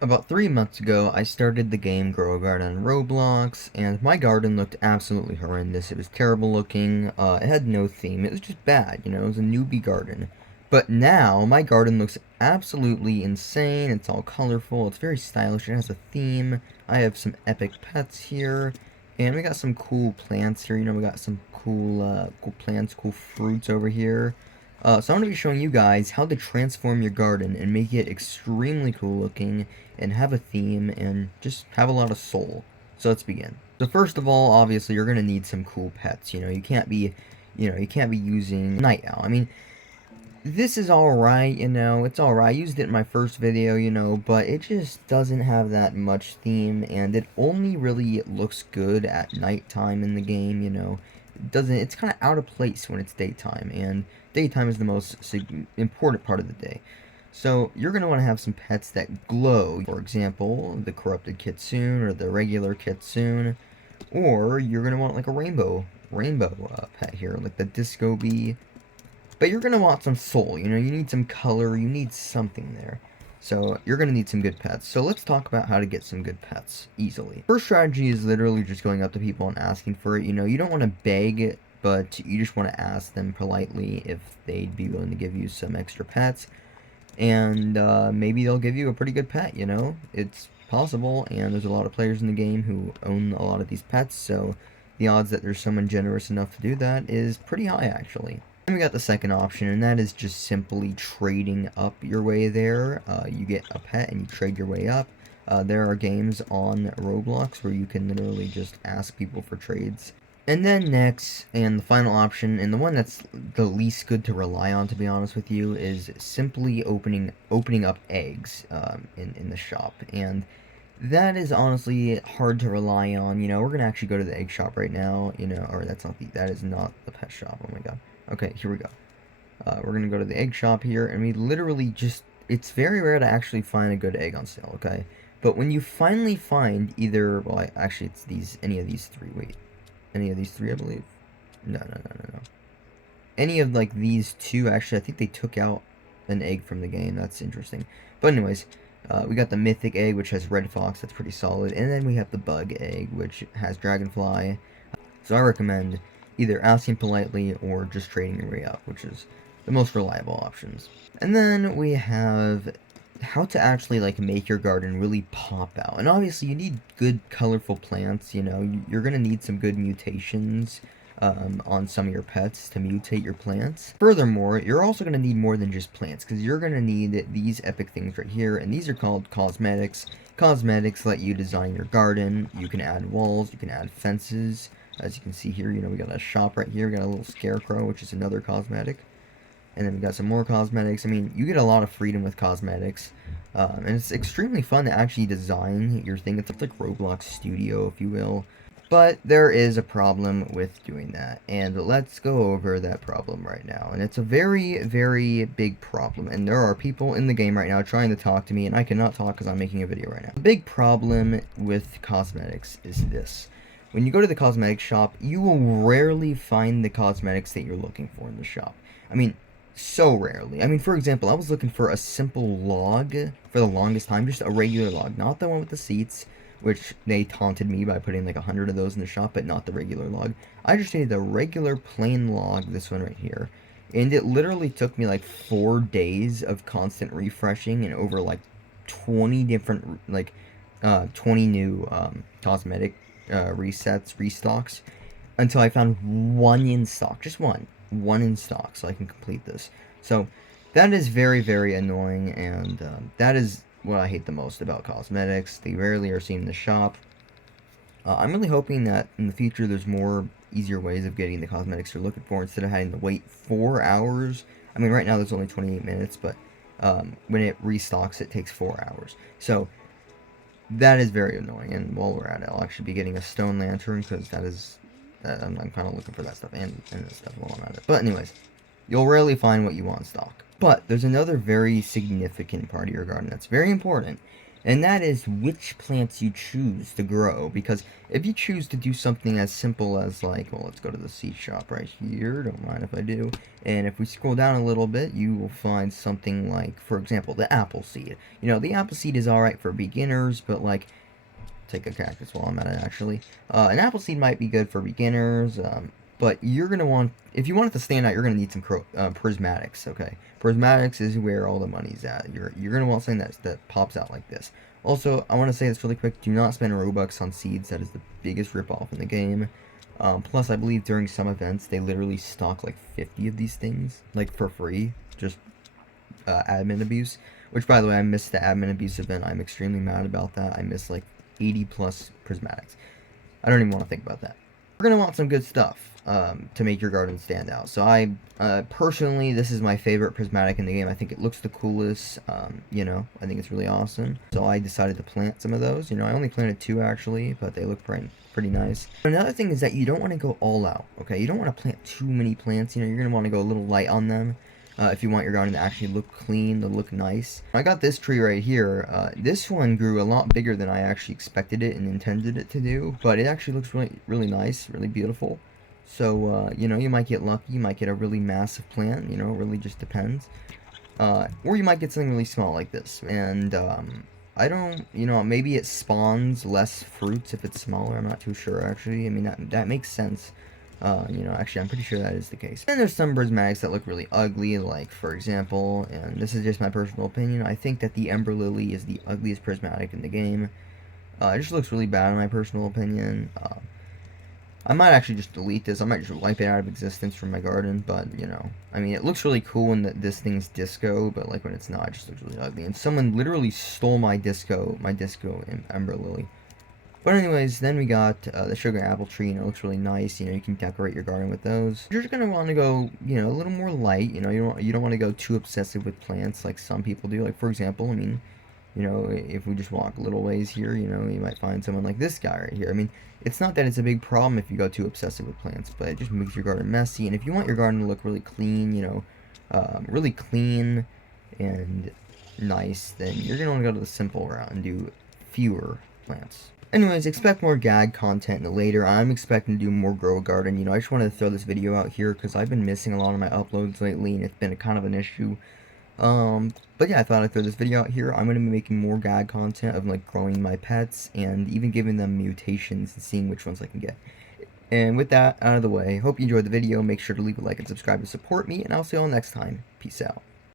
About 3 months ago, I started the game Grow a Garden on Roblox, and my garden looked absolutely horrendous. It was terrible looking, it had no theme, it was just bad, it was a newbie garden. But now, my garden looks absolutely insane, it's all colorful, it's very stylish, it has a theme, I have some epic pets here, and we got some cool plants here, we got some cool plants, cool fruits over here. So I'm going to be showing you guys how to transform your garden and make it extremely cool looking and have a theme and just have a lot of soul. So let's begin. So first of all, obviously you're going to need some cool pets. You can't be, you can't be using night owl. I mean, this is alright, it's alright. I used it in my first video, but it just doesn't have that much theme, and it only really looks good at nighttime in the game, it's kind of out of place when it's daytime, and daytime is the most important part of the day. So you're going to want to have some pets that glow, for example, the corrupted kitsune or the regular kitsune, or you're going to want like a rainbow pet here, like the disco bee. But you're going to want some soul, you need some color, you need something there. So you're going to need some good pets. So let's talk about how to get some good pets easily. First strategy is literally just going up to people and asking for it. You don't want to beg, but you just want to ask them politely if they'd be willing to give you some extra pets. And maybe they'll give you a pretty good pet, It's possible, and there's a lot of players in the game who own a lot of these pets, so the odds that there's someone generous enough to do that is pretty high, actually. Then we got the second option, and that is just simply trading up your way there. You get a pet and you trade your way up. There are games on Roblox where you can literally just ask people for trades. And then next, and the final option, and the one that's the least good to rely on, to be honest with you, is simply opening up eggs in the shop. And that is honestly hard to rely on. We're gonna actually go to the egg shop right now. Or that is not the pet shop. Oh my god. Okay, here we go. We're gonna go to the egg shop here, and we literally it's very rare to actually find a good egg on sale, okay? But when you finally find either, well, actually, it's any of these three, wait. Any of these three, I believe? No. Any of, like, these two, actually, I think they took out an egg from the game. That's interesting. But anyways, we got the mythic egg, which has red fox. That's pretty solid. And then we have the bug egg, which has dragonfly. So I recommend either asking politely or just trading your way up, which is the most reliable options. And then we have how to actually like make your garden really pop out. And obviously you need good colorful plants, you're gonna need some good mutations on some of your pets to mutate your plants. Furthermore, you're also going to need more than just plants, because you're going to need these epic things right here, and these are called cosmetics. Cosmetics let you design your garden. You can add walls, you can add fences. As you can see here, we got a shop right here, we got a little scarecrow, which is another cosmetic. And then we got some more cosmetics. I mean, you get a lot of freedom with cosmetics. And it's extremely fun to actually design your thing. It's like Roblox Studio, if you will. But there is a problem with doing that, and let's go over that problem right now. And it's a very, very big problem, and there are people in the game right now trying to talk to me, and I cannot talk because I'm making a video right now. The big problem with cosmetics is this. When you go to the cosmetic shop, you will rarely find the cosmetics that you're looking for in the shop. I mean, so rarely. I mean, for example, I was looking for a simple log for the longest time, just a regular log, not the one with the seats, which they taunted me by putting like 100 of those in the shop, but not the regular log. I just needed the regular plain log, this one right here, and it literally took me like 4 days of constant refreshing and over like 20 different, 20 new cosmetic resets, restocks, until I found one in stock, just one in stock, so I can complete this. So that is very, very annoying, and that is what I hate the most about cosmetics. They rarely are seen in the shop. I'm really hoping that in the future there's more easier ways of getting the cosmetics you're looking for instead of having to wait 4 hours. I mean, right now there's only 28 minutes, but when it restocks, it takes 4 hours. So that is very annoying, and while we're at it, I'll actually be getting a stone lantern, because that is, I'm kind of looking for that stuff, and this stuff while I'm at it. But anyways, you'll rarely find what you want in stock. But there's another very significant part of your garden that's very important, and that is which plants you choose to grow. Because if you choose to do something as simple as, like, well, let's go to the seed shop right here, don't mind if I do, and if we scroll down a little bit, you will find something like, for example, the apple seed. You know, the apple seed is alright for beginners, but, like, take a cactus while I'm at it, actually. An apple seed might be good for beginners, but you're going to want, if you want it to stand out, you're going to need some prismatics, okay? Prismatics is where all the money's at. You're going to want something that pops out like this. Also, I want to say this really quick, do not spend Robux on seeds. That is the biggest ripoff in the game. Plus, I believe during some events, they literally stock like 50 of these things, like for free, just admin abuse. Which, by the way, I missed the admin abuse event. I'm extremely mad about that. I missed like 80 plus prismatics. I don't even want to think about that. We're going to want some good stuff to make your garden stand out. So I, personally, this is my favorite prismatic in the game. I think it looks the coolest, you know, I think it's really awesome. So I decided to plant some of those. You know, I only planted 2 actually, but they look pretty nice. Another thing is that you don't want to go all out, okay? You don't want to plant too many plants. You know, you're going to want to go a little light on them. If you want your garden to actually look clean, to look nice. I got this tree right here. This one grew a lot bigger than I actually expected it and intended it to do, but it actually looks really nice, really beautiful. So, you know, you might get lucky, you might get a really massive plant, you know, it really just depends. Or you might get something really small like this, and, I don't, you know, maybe it spawns less fruits if it's smaller, I'm not too sure, actually. I mean, that makes sense. You know, actually, I'm pretty sure that is the case. And there's some prismatics that look really ugly, like, for example, and this is just my personal opinion, I think that the Ember Lily is the ugliest prismatic in the game. It just looks really bad in my personal opinion. I might actually just delete this. I might just wipe it out of existence from my garden, but, you know, I mean, it looks really cool when this thing's disco, but, like, when it's not, it just looks really ugly. And someone literally stole my disco Ember Lily. But anyways, then we got the sugar apple tree, and it looks really nice. You know, you can decorate your garden with those. You're just gonna want to go, you know, a little more light. You know, you don't want to go too obsessive with plants like some people do. Like, for example, I mean, you know, if we just walk a little ways here, you know, you might find someone like this guy right here. I mean, it's not that it's a big problem if you go too obsessive with plants, but it just makes your garden messy. And if you want your garden to look really clean, you know, really clean and nice, then you're gonna want to go to the simple route and do fewer plants. Anyways, expect more gag content later. I'm expecting to do more Grow a Garden. You know, I just wanted to throw this video out here because I've been missing a lot of my uploads lately, and it's been kind of an issue. But yeah, I thought I'd throw this video out here. I'm going to be making more gag content of, like, growing my pets and even giving them mutations and seeing which ones I can get. And with that out of the way, hope you enjoyed the video. Make sure to leave a like and subscribe to support me, and I'll see you all next time. Peace out.